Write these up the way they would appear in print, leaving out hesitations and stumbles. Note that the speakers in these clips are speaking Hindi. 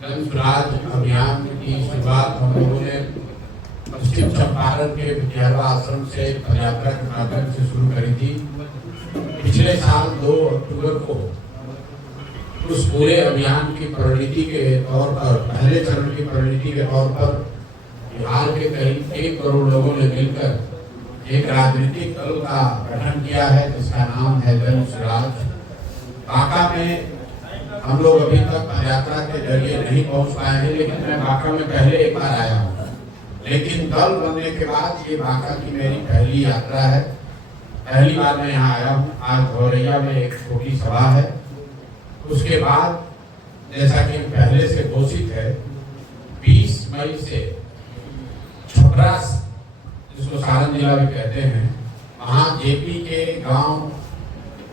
जन स्वराज अभियान की शुरुआत हम लोगों ने पश्चिम चंपारण के विद्यालय आश्रम से पदयात्रा के माध्यम से शुरू करी थी। पिछले साल 2 अक्टूबर को उस पूरे अभियान की परिणति के तौर पर, पहले चरण की परिणति के तौर पर बिहार के करीब 1 करोड़ लोगों ने मिलकर एक राजनीतिक दल का गठन किया है जिसका नाम है जन स्वराज। बांका में हम लोग अभी तक पदयात्रा के जरिए नहीं पहुंच पाए हैं, लेकिन मैं बांका में पहले एक बार आया हूँ। लेकिन दल बनने के बाद ये बांका की मेरी पहली यात्रा है। पहली बार मैं यहाँ आया हूँ। आज धौरैया में एक छोटी सभा है। उसके बाद जैसा कि पहले से घोषित है 20 मई से छपरा, जिसको सारण जिला भी कहते हैं, वहाँ जेपी के गांव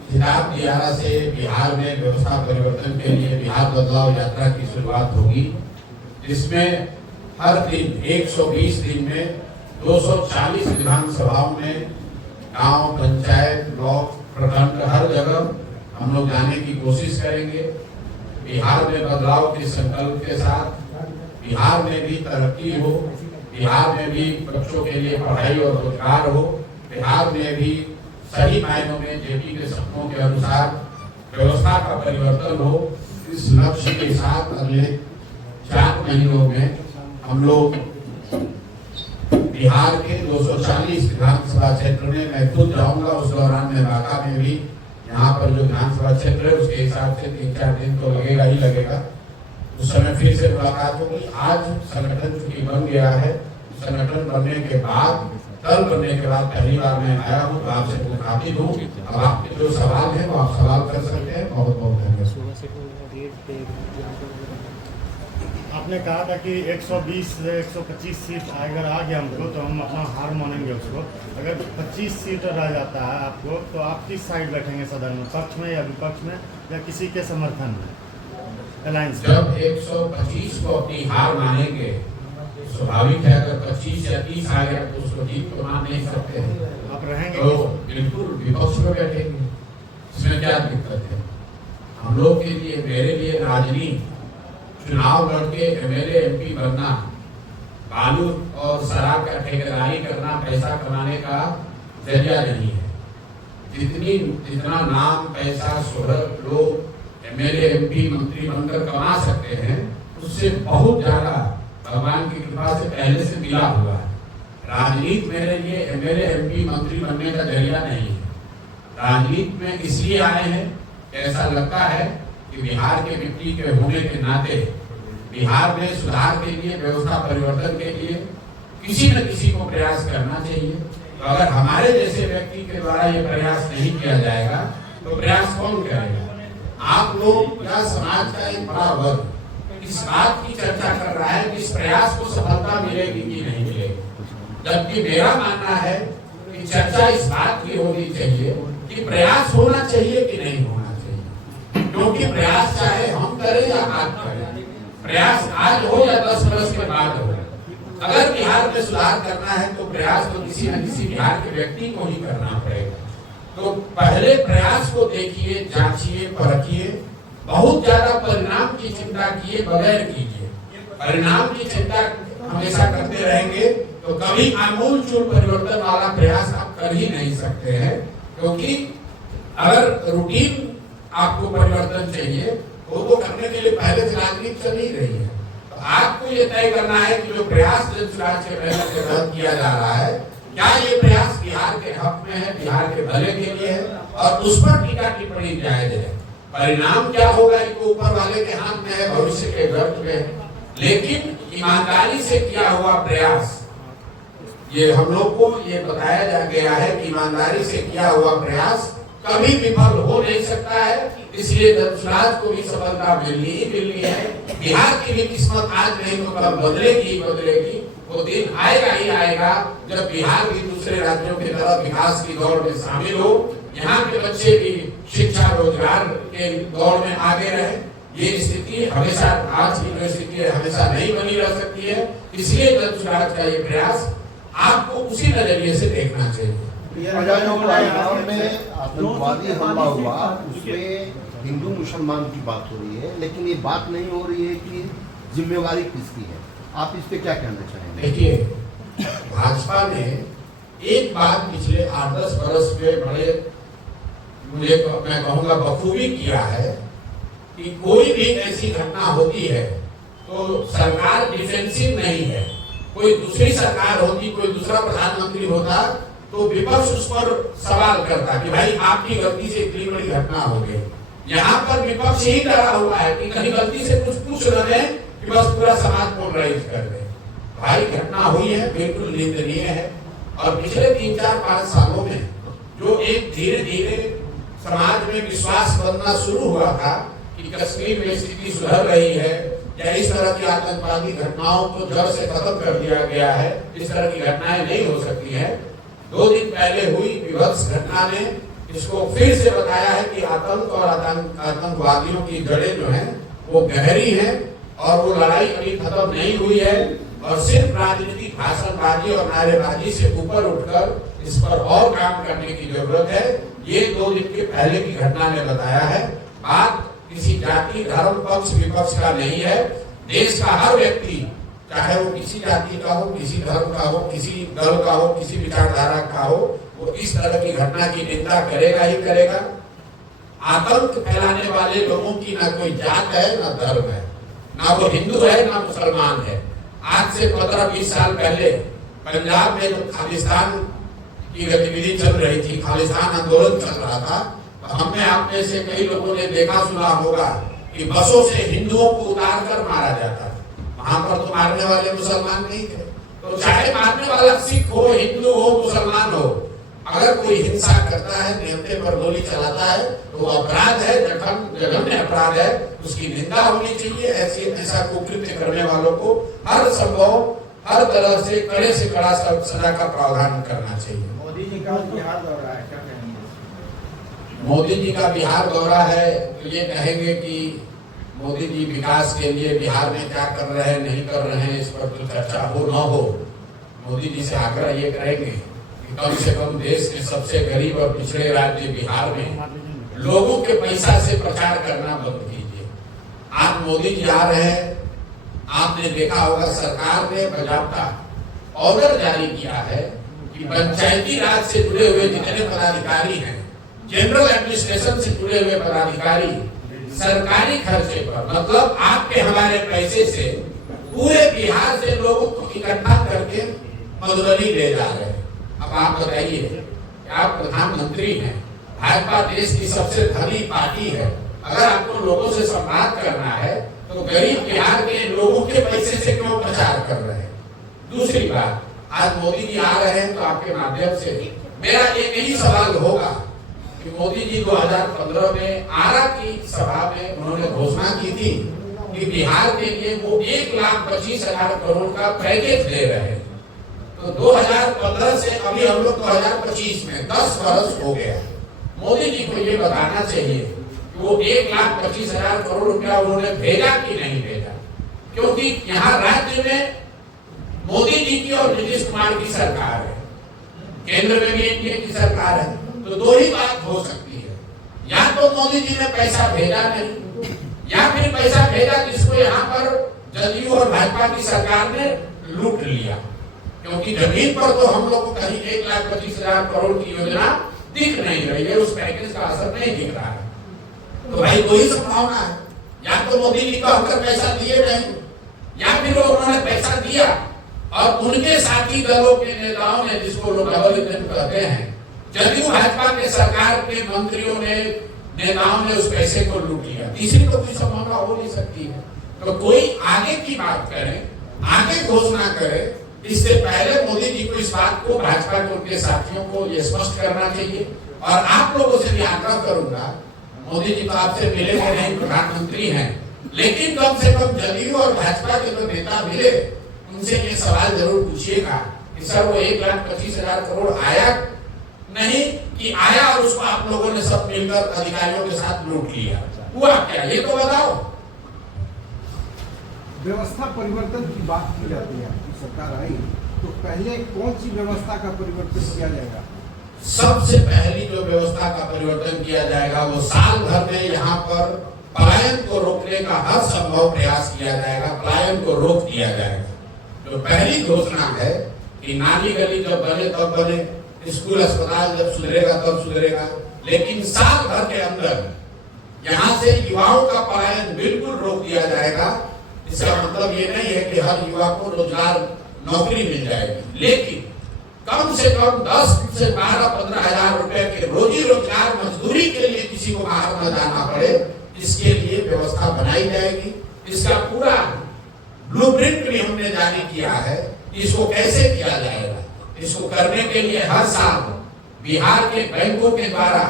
सिद्धार्थ दियारा से बिहार में व्यवस्था परिवर्तन के लिए बिहार बदलाव यात्रा की शुरुआत होगी, जिसमें हर दिन 120 दिन में 240 विधानसभाओं में गांव, पंचायत, ब्लॉक, प्रखंड, हर जगह हम लोग जाने की कोशिश करेंगे। बिहार में बदलाव के संकल्प के साथ बिहार में भी तरक्की हो, बिहार में भी बच्चों के लिए पढ़ाई और रोजगार हो, बिहार में भी सही मायनों में जेपी के सपनों के अनुसार व्यवस्था का परिवर्तन हो। इस लक्ष्य के साथ अगले 4 महीनों में हम लोग बिहार के 240 विधानसभा क्षेत्र में मैं खुद जाऊंगा। उस दौरान मैं बांका में भी, यहाँ पर जो विधानसभा क्षेत्र है उसके हिसाब से 3-4 दिन तो लगेगा ही लगेगा। उस समय फिर से मुलाकात होगी। आज संगठन चूंकि बन गया है, संगठन बनने के बाद, दल बनने के बाद पहली बार मैं आया हूँ, तो आपसे मुखातिब हूँ। अब आपके जो सवाल है वो आप सवाल कर सकते हैं। बहुत बहुत धन्यवाद। आपने कहा था कि 120 से 125 सीट अगर आ गया हमको तो हम अपना हार मानेंगे उसको। अगर 25 सीट रह जाता है आपको, तो आप किस साइड बैठेंगे सदन में, पक्ष में या विपक्ष में या किसी के समर्थन में? अलायंस जब 125 को अपनी हार मानेंगे, स्वाभाविक है अगर 25 या 30 आ गया तो उसको जीत तो मान नहीं सकते हैं। आप रहेंगे तो बिल्कुल विपक्ष में बैठेंगे, इसमें क्या दिक्कत है? हम लोग के लिए, मेरे लिए राजनीति चुनाव लड़के एमएलए एमपी बनना, बालू और शराब का ठेकेदारी करना पैसा कमाने का जरिया नहीं है। जितना नाम, पैसा, शोहरत लोग एमएलए एमपी मंत्री बनकर कमा सकते हैं, उससे बहुत ज्यादा भगवान की कृपा से पहले से मिला हुआ है। राजनीति मेरे लिए एमएलए एमपी मंत्री बनने का जरिया नहीं है। राजनीति में इसलिए आए हैं, ऐसा लगता है कि बिहार के मिट्टी के होने के नाते बिहार में सुधार के लिए, व्यवस्था परिवर्तन के लिए किसी न किसी को प्रयास करना चाहिए। तो अगर हमारे जैसे व्यक्ति के द्वारा ये प्रयास नहीं किया जाएगा तो प्रयास कौन करेगा? आप लोग या समाज का एक बड़ा वर्ग इस बात की चर्चा कर रहा है कि इस प्रयास को सफलता मिलेगी कि नहीं मिलेगी, जबकि मेरा मानना है कि चर्चा इस बात की होनी चाहिए कि प्रयास होना चाहिए कि नहीं होना चाहिए। क्योंकि प्रयास चाहे हम करें या आप करें, प्रयास आज हो या 10 वर्ष के बाद हो, अगर बिहार में सुधार करना है तो प्रयास तो किसी न किसी बिहार के व्यक्ति को ही करना पड़ेगा। तो पहले प्रयास को देखिए, जांचिए, परखिए। बहुत ज्यादा परिणाम की चिंता किए बगैर कीजिए। परिणाम की चिंता हमेशा करते रहेंगे तो कभी आमूल चूल परिवर्तन वाला प्रयास आप कर ही नहीं सकते हैं। क्योंकि अगर रूटीन आपको परिवर्तन चाहिए तो वो करने के लिए पहले से राजनीति चल ही रही है। तो आपको ये तय करना है कि जो प्रयास जन स्वराज के पहले के तहत किया जा रहा है, क्या ये प्रयास बिहार के हक में है, बिहार के भले के लिए है, और उस पर टीका टिप्पणी जायज है। परिणाम क्या होगा ये तो ऊपर वाले के हाथ में है, भविष्य के गर्भ में है। लेकिन ईमानदारी से किया हुआ प्रयास, ये हम लोग को ये बताया गया है कि ईमानदारी से किया हुआ प्रयास कभी विफल हो नहीं सकता है। इसलिए जन स्वराज को भी सफलता मिलनी ही मिलनी है। बिहार की भी किस्मत आज नहीं तो कल बदलेगी ही बदलेगी। वो दिन आएगा ही आएगा जब बिहार भी दूसरे राज्यों की तरह विकास की दौड़ में शामिल हो, यहाँ के बच्चे भी शिक्षा, रोजगार के दौड़ में आगे रहे। ये स्थिति हमेशा, आज की जो स्थिति है, हमेशा नहीं बनी रह सकती है। इसलिए जन स्वराज का ये प्रयास आपको उसी नजरिए से देखना चाहिए। में आतंकवादी हमला हुआ, उसमें हिंदू मुसलमान की बात हो रही है, लेकिन ये बात नहीं हो रही है कि जिम्मेवारी किसकी है? आप इस पे क्या कहना चाहेंगे? देखिए, भाजपा ने एक बात पिछले 8-10 वर्ष में बड़े मैं कहूँगा बखूबी किया है कि कोई भी ऐसी घटना होती है तो सरकार डिफेंसिव नहीं है। कोई दूसरी सरकार होती, कोई दूसरा प्रधानमंत्री होता तो विपक्ष उस पर सवाल करता कि भाई आपकी गलती से इतनी बड़ी घटना हो गई। यहाँ पर विपक्ष ही डरा हुआ है कि कहीं गलती से कुछ पूछ न रहे कि बस पूरा समाज पोलराइज कर दे। भाई घटना हुई है, बिल्कुल निंदनीय है। और पिछले 3-4-5 सालों में जो एक धीरे धीरे समाज में विश्वास बनना शुरू हुआ था कि कश्मीर में स्थिति सुधर रही है या इस तरह की आतंकवादी घटनाओं को जड़ से खत्म कर दिया गया है, इस तरह की घटनाएं नहीं हो सकती है। 2 दिन पहले हुई विभत्स घटना ने इसको फिर से बताया है कि आतंक और आतंकवादियों की जड़ें जो हैं वो गहरी हैं और वो लड़ाई अभी खत्म नहीं हुई है। और सिर्फ राजनीतिक भाषणबाजी और नारेबाजी से ऊपर उठकर इस पर और काम करने की जरूरत है। ये 2 दिन के पहले की घटना ने बताया है। बात किसी जाति, धर्म, पक्ष विपक्ष का नहीं है। देश का हर व्यक्ति, चाहे वो किसी जाति का हो, किसी धर्म का हो, किसी दल का हो, किसी विचारधारा का हो, वो इस तरह की घटना की निंदा करेगा ही करेगा। आतंक फैलाने वाले लोगों की ना कोई जात है, ना धर्म है, ना वो हिंदू है, ना मुसलमान है। आज से 15-20 साल पहले पंजाब में जो खालिस्तान की गतिविधि चल रही थी, खालिस्तान आंदोलन चल रहा था, तो हमने आप में से कई लोगों ने देखा सुना होगा कि बसों से हिंदुओं को उतार कर मारा जाता। वहां पर तो मारने वाले मुसलमान नहीं थे। तो चाहे मारने वाला सिख हो, हिंदू हो, मुसलमान हो, अगर कोई हिंसा करता है, नेता पर गोली चलाता है तो वो अपराध है, जघन्य अपराध है, उसकी निंदा होनी चाहिए। ऐसा कुकृत्य करने वालों को हर संभव, हर तरह से कड़े से कड़ा सजा का प्रावधान करना चाहिए। मोदी जी का बिहार दौरा है, क्या कहेंगे? मोदी जी का बिहार दौरा है तो ये कहेंगे कि मोदी जी विकास के लिए बिहार में क्या कर रहे हैं, नहीं कर रहे हैं, इस पर तो चर्चा हो न हो। मोदी जी से आग्रह ये करेंगे कि कम से कम देश के सबसे गरीब और पिछड़े राज्य बिहार में लोगों के पैसा से प्रचार करना बंद कीजिए। आज मोदी जी आ रहे हैं, आपने देखा होगा सरकार ने बाकायदा ऑर्डर जारी किया है कि पंचायती राज से जुड़े हुए जितने पदाधिकारी हैं, जनरल एडमिनिस्ट्रेशन से जुड़े हुए पदाधिकारी सरकारी खर्चे पर, मतलब आपके हमारे पैसे से पूरे बिहार से लोगों को इकट्ठा करके मधुबनी ले जा रहे हैं। अब आप बताइए कि आप प्रधानमंत्री हैं, भाजपा देश की सबसे धनी पार्टी है, अगर आपको लोगों से संवाद करना है तो गरीब बिहार के लोगों के पैसे से क्यों प्रचार कर रहे हैं? दूसरी बात, आज मोदी जी आ रहे हैं तो आपके माध्यम से मेरा एक ही सवाल होगा कि मोदी जी 2015 में आरा की सभा में उन्होंने घोषणा की थी कि बिहार के लिए वो 1,25,000 करोड़ का पैकेज दे रहे हैं। तो 2015 से अभी हम लोग 2025 में 10 वर्ष हो गया। मोदी जी को ये बताना चाहिए कि वो 1,25,000 करोड़ रुपया उन्होंने भेजा कि नहीं भेजा, क्योंकि यहाँ राज्य में मोदी जी की और नीतीश कुमार की सरकार है, केंद्र में भी एनडीए की सरकार है। तो 2 ही बात हो सकती है, या तो मोदी जी ने पैसा भेजा नहीं, या फिर पैसा भेजा जिसको यहाँ पर जदयू और भाजपा की सरकार ने लूट लिया। क्योंकि जमीन पर तो हम लोग को कहीं 1,25,000 करोड़ की योजना दिख नहीं रही है, उस पैकेज का असर नहीं दिख रहा है। तो भाई 2 ही संभावना है, या तो मोदी जी को हमको पैसा दिए नहीं, या फिर उन्होंने पैसा दिया और उनके साथी दलों के नेताओं ने, जिसको लोग डबल इंजन कहते हैं, जदयू भाजपा के सरकार के मंत्रियों ने, नेताओं ने उस पैसे को लूट लिया। तीसरी तो कोई संभावना हो नहीं सकती है। तो कोई आगे की बात करे, आगे घोषणा करे, इससे पहले मोदी जी को इस बात को, भाजपा के उनके साथियों को ये स्पष्ट करना चाहिए। और आप लोगों से भी आग्रह करूंगा, मोदी जी तो आपसे मिले हैं नहीं, प्रधानमंत्री हैं, लेकिन कम से कम जदयू और भाजपा के जो नेता मिले उनसे ये सवाल जरूर पूछिएगा कि सर वो 1,25,000 करोड़ आया नहीं कि आया और उसको आप लोगों ने सब मिलकर अधिकारियों के साथ लूट लिया, हुआ क्या, ये तो बताओ। व्यवस्था परिवर्तन की बात की जाती है, सरकार आई तो पहले कौन सी व्यवस्था का परिवर्तन किया जाएगा? सबसे पहली जो व्यवस्था का परिवर्तन किया जाएगा वो साल भर में यहाँ पर पलायन को रोकने का हर संभव प्रयास किया जाएगा। पलायन पलायन को रोक दिया जाएगा। तो पहली घोषणा है कि नाली गली जब बने तब बने, स्कूल अस्पताल जब सुधरेगा तब सुधरेगा, लेकिन साल भर के अंदर यहाँ से युवाओं का पलायन बिल्कुल रोक दिया जाएगा। इसका मतलब ये नहीं है कि हर युवा को रोजगार नौकरी मिल जाएगी, लेकिन कम से कम 10 से 12-15 हजार रुपए के रोजी रोजगार मजदूरी के लिए किसी को बाहर न जाना पड़े, इसके लिए व्यवस्था बनाई जाएगी। इसका पूरा ब्लूप्रिंट भी हमने जारी किया है, इसको कैसे किया जाएगा। इसको करने के लिए हर साल बिहार के बैंकों के द्वारा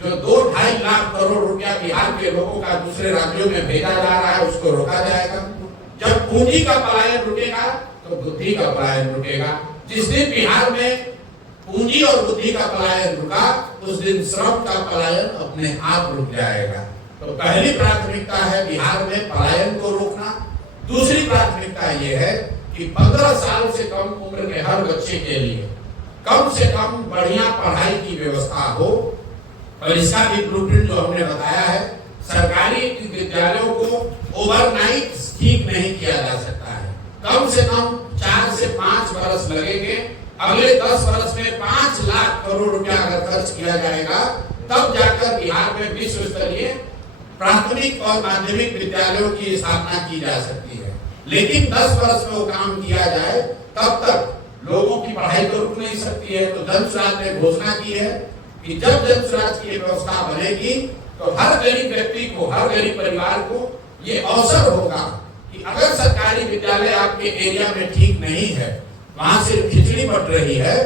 जो 2-2.5 लाख करोड़ रुपया बिहार के लोगों का दूसरे राज्यों में भेजा जा रहा है, उसको रोका जाएगा। जब पूंजी का पलायन रुकेगा तो बुद्धि का पलायन रुकेगा। जिस दिन बिहार में पूंजी और बुद्धि का पलायन रुका, उस दिन श्रम का पलायन अपने आप रुक जाएगा। तो पहली प्राथमिकता है बिहार में पलायन को रोकना। दूसरी प्राथमिकता यह है कि 15 साल से कम उम्र के हर बच्चे के लिए कम से कम बढ़िया पढ़ाई की व्यवस्था हो, और इसका भी ब्लूप्रिंट जो हमने बताया है, सरकारी विद्यालयों को ओवरनाइट ठीक नहीं किया जा सकता है। कम से कम 4 से 5 वर्ष लगेंगे। अगले 10 वर्ष में 5 लाख करोड़ रुपया अगर खर्च किया जाएगा, तब जाकर बिहार में विश्व स्तरीय प्राथमिक और माध्यमिक विद्यालयों की स्थापना की जा सकती है। लेकिन 10 वर्ष में वो काम किया जाए, तब तक लोगों की पढ़ाई तो रुक नहीं सकती है। तो जन सुराज ने घोषणा की है कि जब जन सुराज की व्यवस्था बनेगी तो हर गरीब व्यक्ति को, हर गरीब परिवार को ये अवसर होगा कि अगर सरकारी विद्यालय आपके एरिया में ठीक नहीं है, वहां सिर्फ खिचड़ी बट रही है,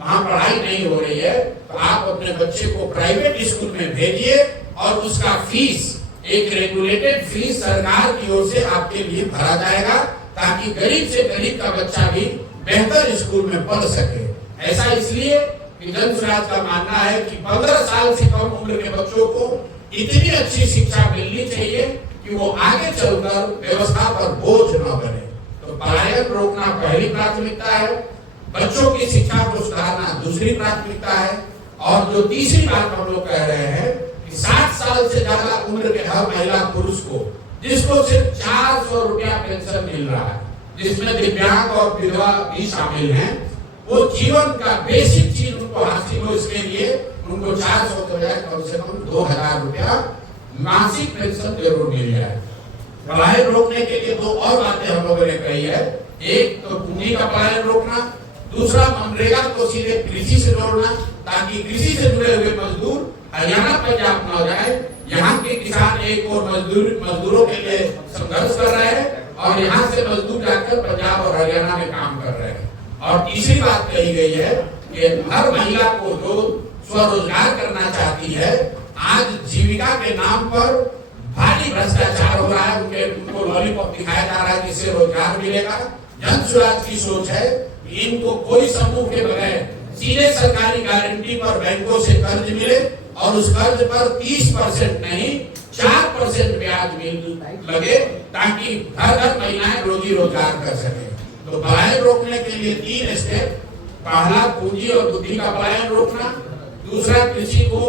वहां पढ़ाई नहीं हो रही है, तो आप अपने बच्चे को प्राइवेट स्कूल में भेजिए और उसका फीस, एक रेगुलेटेड फीस सरकार की ओर से आपके लिए भरा जाएगा, ताकि गरीब से गरीब का बच्चा भी बेहतर स्कूल में पढ़ सके। ऐसा इसलिए कि जन सुराज का मानना है कि 15 साल से कम उम्र के बच्चों को इतनी अच्छी शिक्षा मिलनी चाहिए कि वो आगे चलकर व्यवस्था पर बोझ न बने। तो पलायन रोकना पहली प्राथमिकता है, बच्चों की शिक्षा को सुधारना दूसरी प्राथमिकता है, और जो तीसरी बात हम लोग कह रहे हैं कि 60 साल से ज्यादा उम्र के हर महिला पुरुष को, जिसको सिर्फ 400 रुपया पेंशन मिल रहा है, जिसमें दिव्यांग और विधवा भी शामिल हैं, वो जीवन का बेसिक चीज उनको हासिल हो, इसके लिए उनको 400 के बजाय कम से कम 2000 रुपया मासिक पेंशन जरूर मिल जाए। पलायन रोकने के लिए 2 और बातें हम लोगों ने कही है। एक तो पूंजी का पलायन रोकना, दूसरा मनरेगा को सीधे कृषि से जोड़ना, ताकि कृषि से जुड़े हुए मजदूर हरियाणा पंजाब न हो जाए। यहाँ के किसान एक और मजदूरों के लिए संघर्ष कर रहे हैं, और यहाँ से मजदूर जाकर पंजाब और हरियाणा में काम कर रहे हैं। और तीसरी बात कही गई है कि हर महिला को जो स्वरोजगार करना चाहती है, आज जीविका के नाम पर भारी भ्रष्टाचार हो रहा है, उनको लॉलीपॉप दिखाया जा रहा है जिससे रोजगार मिलेगा। जन सुराज की सोच है कि इनको कोई समूह के बगैर सीधे सरकारी गारंटी पर बैंकों से कर्ज मिले, और उस कर्ज पर 30% नहीं 4% ब्याज लगे, ताकि हर महिलाएं रोजी रोजगार कर सके। तो पलायन रोकने के लिए 3 स्टेप, पहला पूंजी और बुद्धि का पलायन रोकना, दूसरा कृषि को,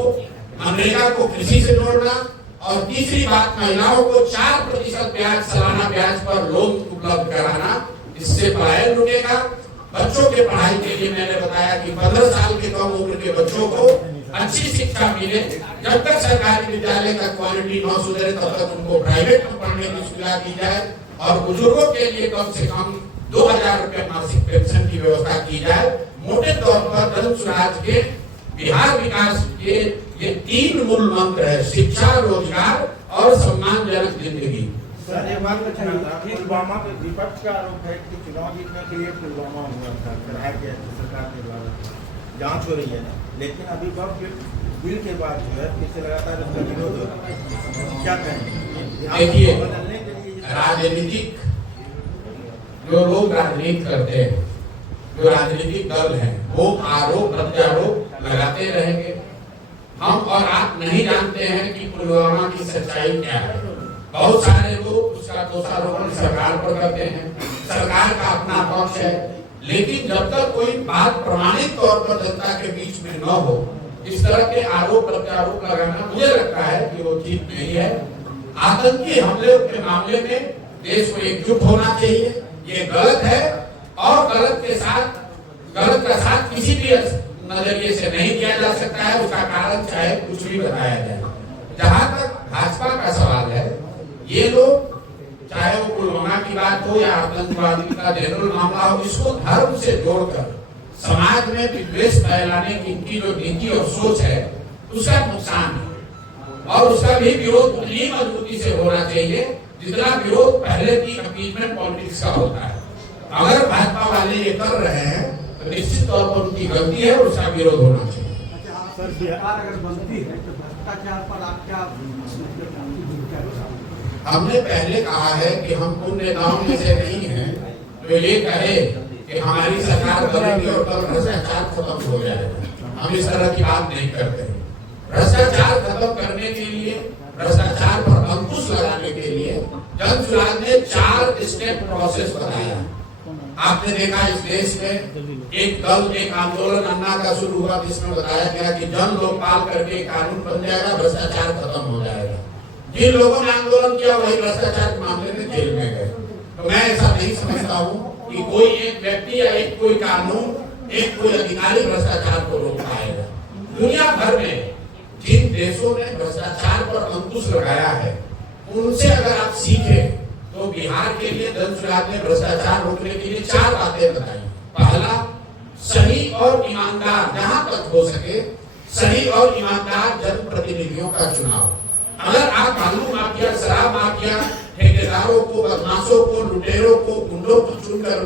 मनरेगा को कृषि से जोड़ना, और तीसरी बात महिलाओं को 4% ब्याज, सालाना ब्याज पर लोन उपलब्ध कराना। इससे पलायन रुकेगा। बच्चों के पढ़ाई के लिए मैंने बताया कि 15 साल के कम उम्र के बच्चों को अच्छी शिक्षा मिले। जब तक सरकारी विद्यालय का क्वालिटी न सुधरे, तब तक उनको प्राइवेट में पढ़ने की सुविधा दी जाए, और बुजुर्गों के लिए कम से कम 2000 रुपया मासिक पेंशन की व्यवस्था की जाए। मोटे तौर पर जन सुराज के बिहार विकास के ये 3 मूल मंत्र है: शिक्षा, रोजगार और सम्मानजनक जिंदगी। सर, एक बात पूछना था, पुलवामा में विपक्ष का आरोप है कि चुनाव जीतने के लिए पुलवामा हुआ था, कराया गया था सरकार के द्वारा, जांच हो रही है, लेकिन अभी बिल के बाद जो है फिर से लगातार उसका विरोध हो रहा है, क्या कहेंगे? देखिए, बदलने के लिए राजनीतिक जो लोग राजनीति करते हैं, जो राजनीतिक दल हैं, वो आरोप प्रत्यारोप लगाते रहेंगे। हम और आप नहीं जानते हैं कि पुलवामा की सच्चाई क्या है। बहुत सारे लोग उसका दोषारोपण सरकार पर करते हैं, सरकार का अपना पक्ष है, लेकिन जब तक कोई बात प्रमाणित तौर पर जनता के बीच में न हो, इस तरह के आरोप प्रत्यारोप लगाना मुझे लगता है कि वो ठीक नहीं है। आतंकी हमले के मामले में देश को एकजुट होना चाहिए। ये गलत है और गलत का साथ किसी भी नजरिए से नहीं किया जा सकता है। उसका कारण चाहे कुछ भी बताया जाए। जहां तक भाजपा का सवाल है, ये लोग चाहे वो पुलवामा की बात हो या आतंकवादी का जनरल मामला हो, इसको धर्म से जोड़कर समाज में विद्वेष फैलाने की इनकी जो नीति और सोच है, उसका नुकसान है और उसका भी विरोध उतनी मजबूती से होना चाहिए जितना विरोध पहले की अपीजमेंट पॉलिटिक्स का होता है। अगर भाजपा वाले ये कर रहे हैं तो निश्चित तौर पर उनकी गलती है और उसका विरोध होना चाहिए। सर, सरकार अगर बनती है तो भ्रष्टाचार पर आप क्या? हमने पहले कहा है कि हम उन नेताओं में से नहीं हैं तो ये कहे कि हमारी सरकार बनेगी और कल भ्रष्टाचार खत्म हो जाएगा। हम इस तरह की बात नहीं करते। भ्रष्टाचार खत्म करने के लिए, भ्रष्टाचार पर अंकुश लगाने के लिए जन सुराज ने 4 स्टेप प्रोसेस बताया। आपने देखा इस देश में एक आंदोलन अन्ना का शुरू हुआ जिसमें बताया गया कि जन लोकपाल करके कानून बन जाएगा, भ्रष्टाचार खत्म हो जाएगा। जिन लोगों ने आंदोलन किया वही भ्रष्टाचार के मामले में जेल में गए। तो मैं ऐसा नहीं समझता हूँ कि कोई एक व्यक्ति या एक कोई कानून, एक कोई अधिकारी भ्रष्टाचार को रोक पाएगा। दुनिया भर में जिन देशों ने भ्रष्टाचार पर अंकुश लगाया है, उनसे अगर आप सीखें तो बिहार के लिए जन सुराज ने भ्रष्टाचार रोकने के लिए 4 बातें बताई। पहला, सही और ईमानदार, जहां तक हो सके सही और ईमानदार जनप्रतिनिधियों का चुनाव। अगर आप बालू माफिया, शराब माफिया, ठेकेदारों को, बदमाशों को, लुटेरों को, गुंडों को चुनकर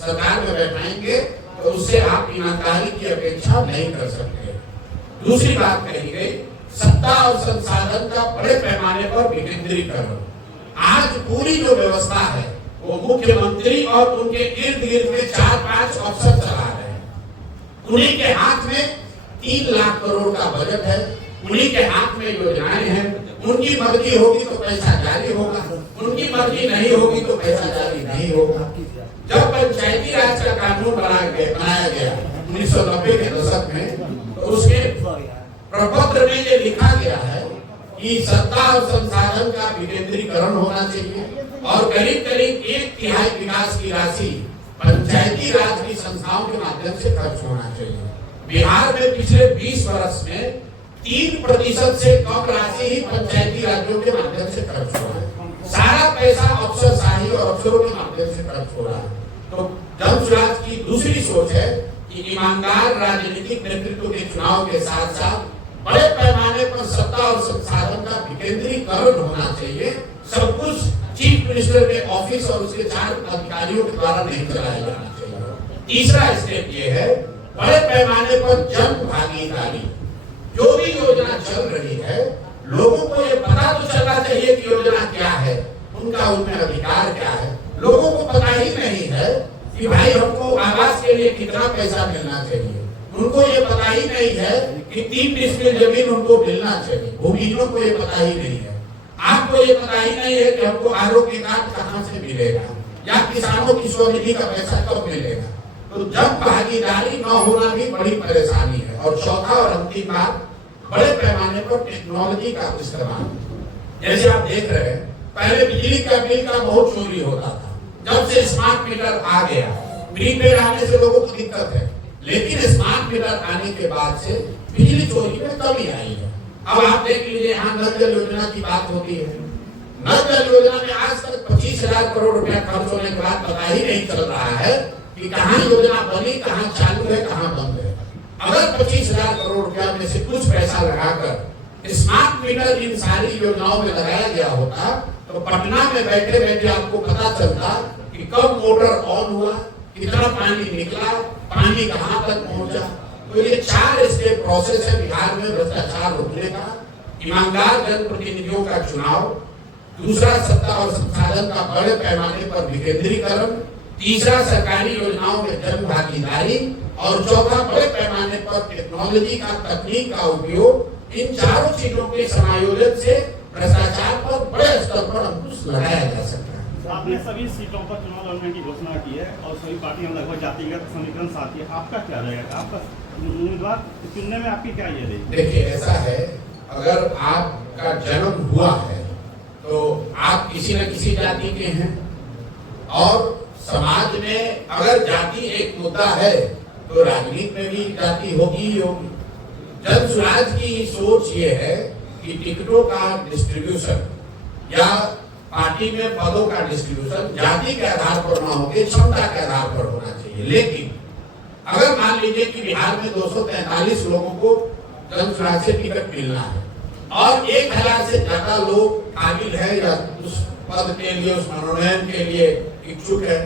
सरकार में बैठाएंगे तो उससे आप ईमानदारी की अपेक्षा नहीं कर सकते। दूसरी बात कही गई, सत्ता और संसाधन का बड़े पैमाने पर विकेंद्रीकरण। आज पूरी जो व्यवस्था है वो मुख्यमंत्री और उनके इर्द गिर्द में 4-5 अफसर चला रहे हैं। उन्हीं के हाथ में 3 लाख करोड़ का बजट है, उन्हीं के हाथ में योजनाएं हैं। उनकी मर्जी होगी तो पैसा जारी होगा, उनकी मर्जी नहीं होगी तो पैसा जारी नहीं होगा। जब पंचायती राज का कानून बनाया गया 1990 के दशक में, तो उसके प्रपत्र में ये लिखा गया है कि सत्ता और संसाधन का विकेंद्रीकरण होना चाहिए और करीब 1/3 विकास की राशि पंचायती राज की संस्थाओं के माध्यम से खर्च होना चाहिए। बिहार में पिछले 20 वर्ष में 3% से कम राशि ही पंचायती राज्यों के माध्यम से खर्च हो रहा है। सारा पैसा अफसरशाही और अफसरों के माध्यम से खर्च हो रहा है। तो जन सुराज की दूसरी सोच है कि ईमानदार राजनीतिक नेतृत्व के चुनाव के साथ साथ बड़े पैमाने पर सत्ता और संसाधन का विकेंद्रीकरण होना चाहिए। सब कुछ चीफ मिनिस्टर के ऑफिस और उसके 4 अधिकारियों के द्वारा नहीं चलाया जाना चाहिए। तीसरा स्टेप ये है, बड़े पैमाने पर जन भागीदारी। जो भी योजना चल रही है, लोगों को ये पता तो चलना चाहिए कि योजना क्या है, उनका उनमें अधिकार क्या है। लोगों को पता ही नहीं है कि भाई हमको आवास के लिए कितना पैसा मिलना चाहिए। उनको ये पता ही नहीं है कि 3 डिसमिल जमीन उनको मिलना चाहिए। भूमिहीनों को ये पता ही नहीं है। आपको ये पता ही नहीं है कि हमको आरोग्य कार्ड कहाँ से मिलेगा या किसानों की स्वनिधि का पैसा कब मिलेगा। तो जन भागीदारी न होना भी बड़ी परेशानी है। और चौथा और अंतिम बात, बड़े पैमाने पर टेक्नोलॉजी का इस्तेमाल। जैसे आप देख रहे हैं, पहले बिजली का बिल का बहुत चोरी होता था। जब से स्मार्ट मीटर आ गया, प्रीपेड आने से लोगों को दिक्कत है, लेकिन स्मार्ट मीटर आने के बाद से बिजली चोरी में कमी आई है। अब आप देख लीजिए, यहाँ नल जल योजना की बात होती है। नल जल योजना में आज तक 25,000 करोड़ रुपया खर्च होने के बाद पता ही नहीं चल रहा है कि कहाँ योजना बनी, कहाँ चालू है, कहाँ बंद है। अगर 25,000 करोड़ रुपया में से कुछ पैसा लगाकर स्मार्ट मीटर इन सारी योजनाओं में लगाया गया होता तो पटना में बैठे बैठे आपको पता चलता कि कब मोटर ऑन हुआ, कितना पानी निकला, पानी कहाँ तक पहुंचा। तो ये 4 स्टेप प्रोसेस है बिहार में भ्रष्टाचार रोकने का। ईमानदार जनप्रतिनिधियों का चुनाव, दूसरा सत्ता और संसाधन का बड़े पैमाने पर विकेंद्रीकरण, तीसरा सरकारी योजनाओं में जन भागीदारी और चौथा बड़े पैमाने पर टेक्नोलॉजी का, तकनीक का उपयोग। इन चारों चीजों के समायोजन से भ्रष्टाचार पर बड़े स्तर पर अंकुश लगाया जा सकता है। आपने सभी सीटों पर चुनाव लड़ने की घोषणा की है और सभी पार्टियां लगभग जातिगत समीकरण साथ है। आपका क्या रहेगा? आपका उम्मीदवार चुनने में आपकी क्या ये रहेगी? देखिए, ऐसा है, अगर आपका जन्म हुआ है तो आप किसी न किसी जाति के हैं, और समाज में अगर जाति एक मुद्दा है तो राजनीति में भी जाति होगी ही होगी। जन स्वराज की सोच ये है कि टिकटों का डिस्ट्रीब्यूशन या पार्टी में पदों का डिस्ट्रीब्यूशन जाति के आधार पर ना होकर क्षमता के आधार पर होना चाहिए। लेकिन अगर मान लीजिए कि बिहार में 243 लोगों को जन स्वराज से टिकट मिलना है और 1000 से ज्यादा लोग काबिल है या उस पद के लिए, उस मनोनयन के लिए इच्छुक है,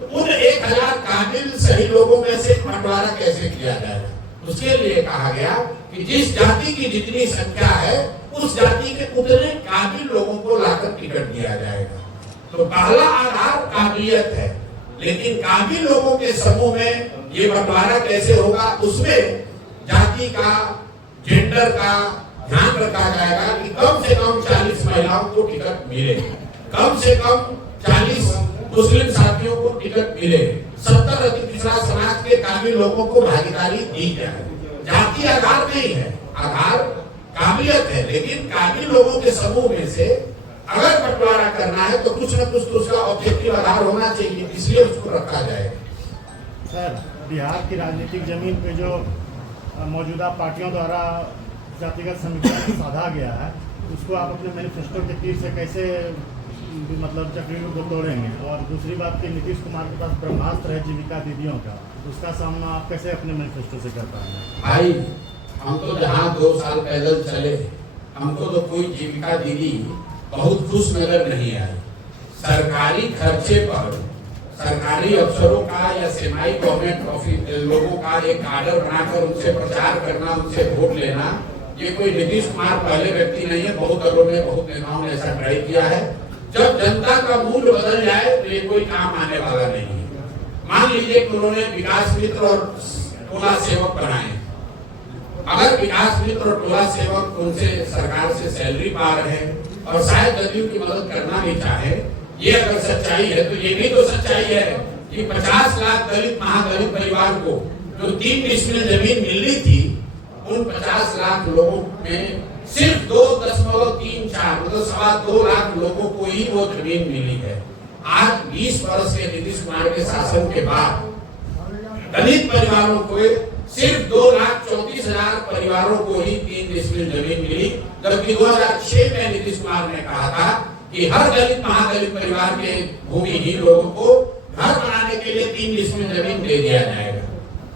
तो उन 1000 काबिल सही लोगों में से बंटवारा कैसे किया जाएगा? उसके लिए कहा गया कि जिस जाति की जितनी संख्या है उस जाति के उतने काबिल लोगों को लाकर टिकट दिया जाएगा। तो पहला आधार काबिलियत है, लेकिन काबिल लोगों के समूह में ये बंटवारा कैसे होगा, उसमें जाति का, जेंडर का ध्यान रखा जाएगा कि कम से कम 40 महिलाओं को टिकट मिले, कम से कम 40 मुस्लिम साथियों को टिकट मिले, 70 अति पिछड़ा समाज के काबिल लोगों को भागीदारी दी जाए। जाति आधार नहीं है, आधार काबिलियत है, लेकिन काबिल लोगों के समूह में से अगर बंटवारा करना है तो कुछ न कुछ तो उसका ऑब्जेक्टिव आधार होना चाहिए, इसलिए उसको रखा जाए। सर, बिहार की राजनीतिक जमीन पे जो मौजूदा पार्टियों द्वारा जातिगत समीकरण साधा गया है, उसको आप अपने मैनिफेस्टो के तीर से कैसे मतलब जकड़ियों को तोड़ेंगे? और दूसरी बात कि नीतीश कुमार के पास ब्रह्मास्त्र है जीविका दीदियों का, उसका सामना आप कैसे अपने मैनिफेस्टो से कर पाएंगे? भाई, हम तो जहाँ 2 साल पैदल चले, हमको तो कोई जीविका दीदी बहुत खुश नजर नहीं आई। सरकारी खर्चे पर सरकारी अफसरों का या सेमाई गवर्नमेंट ऑफिस लोगों का एक कार्डर बनाकर उनसे प्रचार करना, उनसे वोट लेना, ये कोई नीतीश कुमार पहले व्यक्ति नहीं है। बहुत दलों में, बहुत नेताओं ने ऐसा ट्राई किया है। जब जनता का मूड बदल जाए तो ये कोई काम आने वाला नहीं है। मान लीजिए कि उन्होंने विकास मित्र और टोला सेवक बनाए, अगर विकास मित्र और टोला सेवक उनसे सरकार से सैलरी पा रहे हैं और शायद जदयू की मदद करना भी चाहे, ये अगर सच्चाई है तो ये भी तो सच्चाई है कि 50 लाख दलित महादलित परिवार को जो 3 डिसमिल जमीन मिलनी थी, उन 50 लाख लोगों में सिर्फ 2.34 मतलब 2.25 लाख लोगों को ही वो जमीन मिली है। आज 20 वर्ष के नीतीश कुमार के शासन के बाद दलित परिवारों को सिर्फ 2,34,000 परिवारों को ही 3 डिसमिल जमीन मिली, जबकि 2006 में नीतीश कुमार ने कहा था कि हर दलित महादलित परिवार के भूमिहीन लोगों को घर बनाने के लिए 3 डिसमिल जमीन दे दिया जाएगा।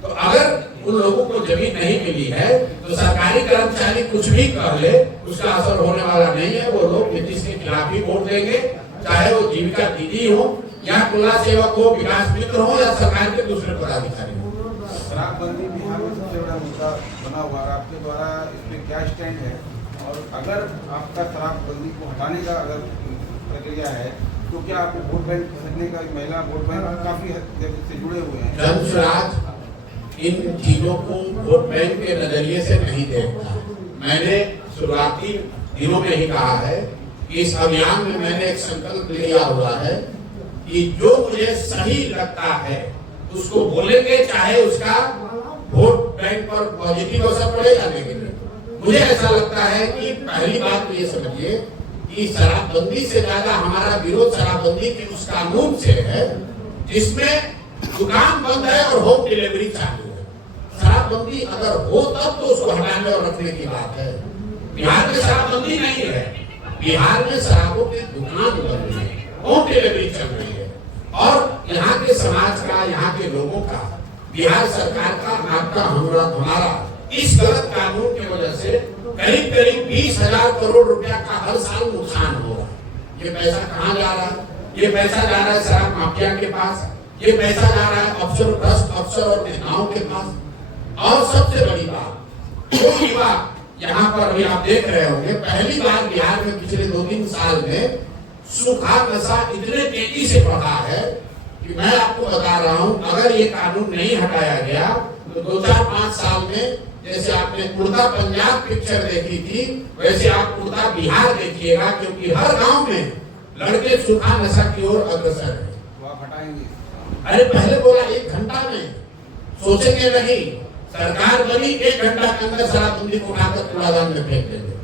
तो अगर उन लोगों को जमीन नहीं मिली है तो सरकारी कर्मचारी कुछ भी कर ले, उसका असर होने वाला नहीं है। वो लोग नीतीश के खिलाफ ही वोट देंगे, चाहे वो जीविका दीदी हो या टोला सेवक हो, विकास मित्र हो या सरकार के दूसरे पदाधिकारी हो। शराबबंदी बिहार में सबसे बड़ा मुद्दा बना हुआ है, आपके द्वारा इस पे क्या स्टैंड है? और अगर आपका शराबबंदी को हटाने का अगर प्रक्रिया है तो क्या आपको वोट बैंक सकने का, महिला वोट बैंक काफी हद से जुड़े हुए हैं? जन स्वराज इन चीजों को वोट बैंक के नजरिए से नहीं देखता। मैंने शुरुआती दिनों में ही कहा है कि इस अभियान में मैंने एक संकल्प लिया हुआ है कि जो मुझे सही लगता है उसको बोलेंगे, चाहे उसका वोट बैंक पर पॉजिटिव असर पड़ेगा। लेकिन मुझे ऐसा लगता है कि पहली बात तो ये समझिए कि शराबबंदी से ज्यादा हमारा विरोध शराबबंदी के उस कानून से है जिसमें दुकान बंद है और होम डिलीवरी चालू है। शराबबंदी अगर हो तब तो उसको हटाने और रखने की बात है। बिहार में शराबबंदी नहीं है, बिहार में शराबों की दुकान बंद है, होम डिलीवरी चल रही है। और यहाँ के समाज का, यहाँ के लोगों का, बिहार सरकार का, आपका, हमारा इस गलत कानून की वजह से करीब करीब 20,000 करोड़ रुपया का हर साल नुकसान हो रहा है। ये पैसा कहाँ जा रहा है? ये पैसा जा रहा है शराब माफिया के पास, ये पैसा जा रहा है अफसर और नेताओं के पास। और सबसे बड़ी बात, जो युवा यहाँ पर अभी आप देख रहे होंगे, पहली बार बिहार में पिछले 2-3 साल में सूखा नशा इतने तेजी से बढ़ा है कि मैं आपको बता रहा हूँ, अगर ये कानून नहीं हटाया गया तो 2-4-5 साल में जैसे आपने उड़ता पंजाब पिक्चर देखी थी, वैसे आप उड़ता बिहार देखिएगा, क्योंकि हर गांव में लड़के सूखा नशा की ओर अग्रसर है। तो आप हटाएंगे? अरे पहले बोला 1 घंटा में, सोचेंगे नहीं। सरकार बनी 1 घंटा के अंदर शराबबंदी को उठाकर कूड़ादान में फेंक देंगे।